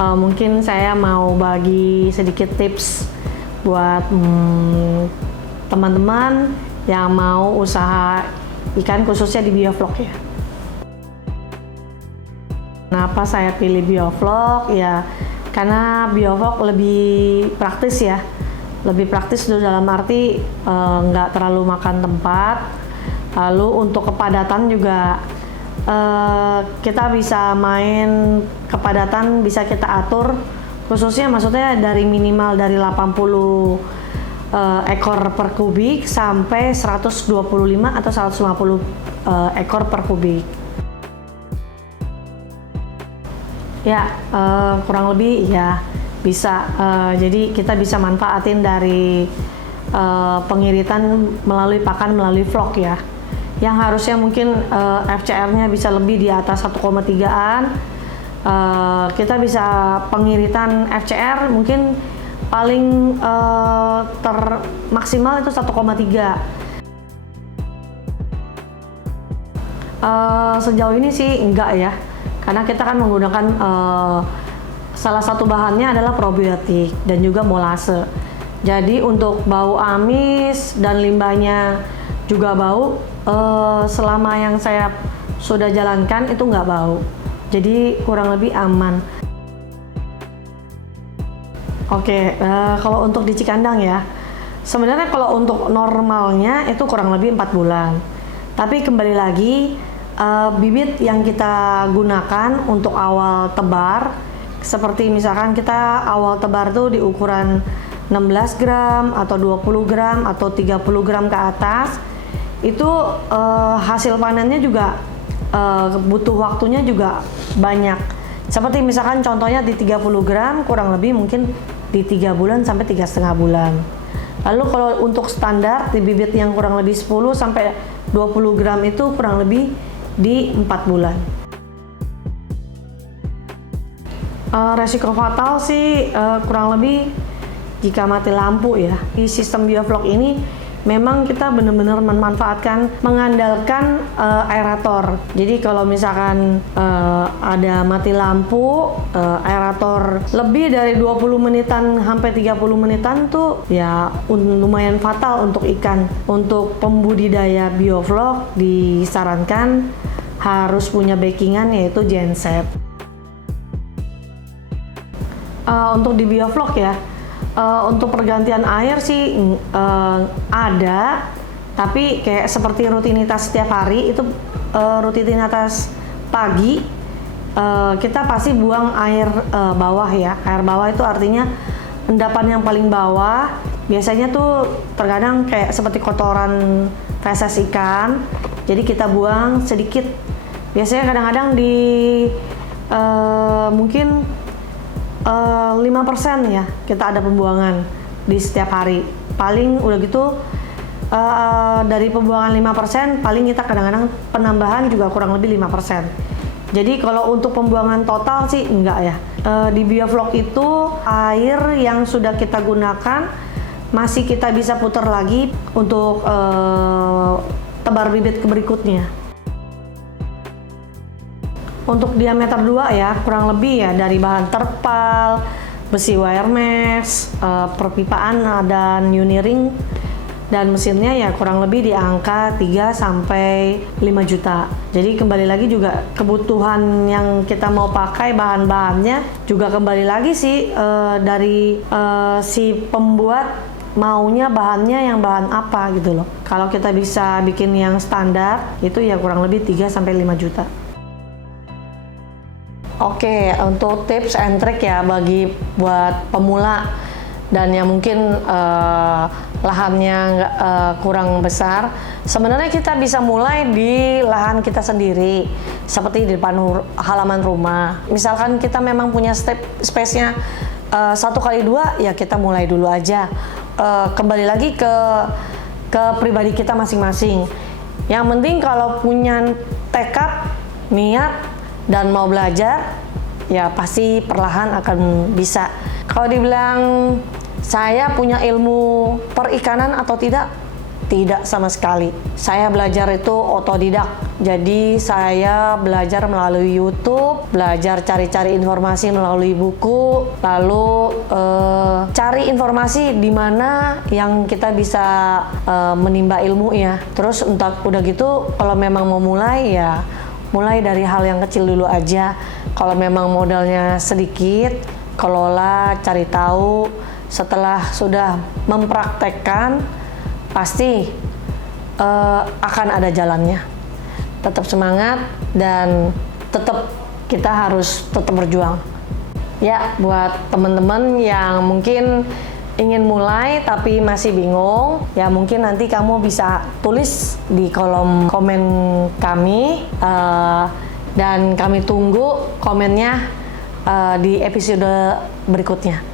Mungkin saya mau bagi sedikit tips buat teman-teman yang mau usaha ikan khususnya di biovlog ya. Kenapa saya pilih biovlog? Ya karena biovlog lebih praktis ya. Lebih praktis dalam arti nggak terlalu makan tempat. Lalu untuk kepadatan juga kita bisa main kepadatan, bisa kita atur khususnya maksudnya dari minimal dari 80 ekor per kubik sampai 125 atau 150 ekor per kubik. Ya kurang lebih ya bisa. Jadi kita bisa manfaatin dari pengiritan melalui pakan melalui vlog ya. Yang harusnya mungkin FCR-nya bisa lebih di atas 1,3-an. Kita bisa pengiritan FCR mungkin paling maksimal itu 1,3. Sejauh ini sih enggak ya, karena kita kan menggunakan salah satu bahannya adalah probiotik dan juga molase. Jadi untuk bau amis dan limbahnya juga bau, selama yang saya sudah jalankan itu nggak bau. Jadi kurang lebih aman. Oke, kalau untuk di Cikandang ya, sebenarnya kalau untuk normalnya itu kurang lebih 4 bulan. Tapi kembali lagi, bibit yang kita gunakan untuk awal tebar, seperti misalkan kita awal tebar tuh di ukuran 16 gram atau 20 gram atau 30 gram ke atas, itu hasil panennya juga butuh waktunya juga banyak. Seperti misalkan contohnya di 30 gram kurang lebih mungkin di 3 bulan sampai 3,5 bulan. Lalu kalau untuk standar di bibit yang kurang lebih 10 sampai 20 gram itu kurang lebih di 4 bulan. Resiko fatal sih kurang lebih jika mati lampu ya. Di sistem biovlog ini memang kita benar-benar mengandalkan aerator. Jadi kalau misalkan ada mati lampu, aerator lebih dari 20 menitan sampai 30 menitan tuh ya lumayan fatal untuk ikan. Untuk pembudidaya biovlog disarankan harus punya backingan yaitu genset. Untuk di biovlog ya, untuk pergantian air sih ada, tapi kayak seperti rutinitas setiap hari itu rutinitas pagi kita pasti buang air bawah ya. Air bawah itu artinya endapan yang paling bawah. Biasanya tuh terkadang kayak seperti kotoran feses ikan, jadi kita buang sedikit. Biasanya kadang-kadang di mungkin 5% ya kita ada pembuangan di setiap hari. Paling udah gitu dari pembuangan 5% paling kita kadang-kadang penambahan juga kurang lebih 5%. Jadi kalau untuk pembuangan total sih enggak ya. Di biovlog itu air yang sudah kita gunakan masih kita bisa putar lagi untuk tebar bibit berikutnya. Untuk diameter 2 ya, kurang lebih ya dari bahan terpal, besi wire mesh, perpipaan dan uniring, dan mesinnya ya kurang lebih di angka 3 sampai 5 juta. Jadi kembali lagi juga kebutuhan yang kita mau pakai bahan-bahannya juga kembali lagi sih dari si pembuat maunya bahannya yang bahan apa gitu loh. Kalau kita bisa bikin yang standar itu ya kurang lebih 3 sampai 5 juta. Oke, untuk tips and trick ya buat pemula dan yang mungkin lahannya kurang besar. Sebenarnya kita bisa mulai di lahan kita sendiri, seperti di depan halaman rumah. Misalkan kita memang punya space-nya 1x2, ya kita mulai dulu aja. Kembali lagi ke pribadi kita masing-masing. Yang penting kalau punya tekad, niat, dan mau belajar, ya pasti perlahan akan bisa. Kalau dibilang saya punya ilmu perikanan atau tidak, Tidak sama sekali. Saya belajar itu otodidak. Jadi saya belajar melalui YouTube, belajar cari-cari informasi melalui buku, lalu cari informasi di mana yang kita bisa menimba ilmu ya. Terus udah gitu kalau memang mau mulai ya mulai dari hal yang kecil dulu aja. Kalau memang modalnya sedikit, kelola, cari tahu. Setelah sudah mempraktekkan pasti akan ada jalannya. Tetap semangat dan kita harus tetap berjuang. Ya, buat teman-teman yang mungkin ingin mulai tapi masih bingung, ya mungkin nanti kamu bisa tulis di kolom komen kami dan kami tunggu komennya di episode berikutnya.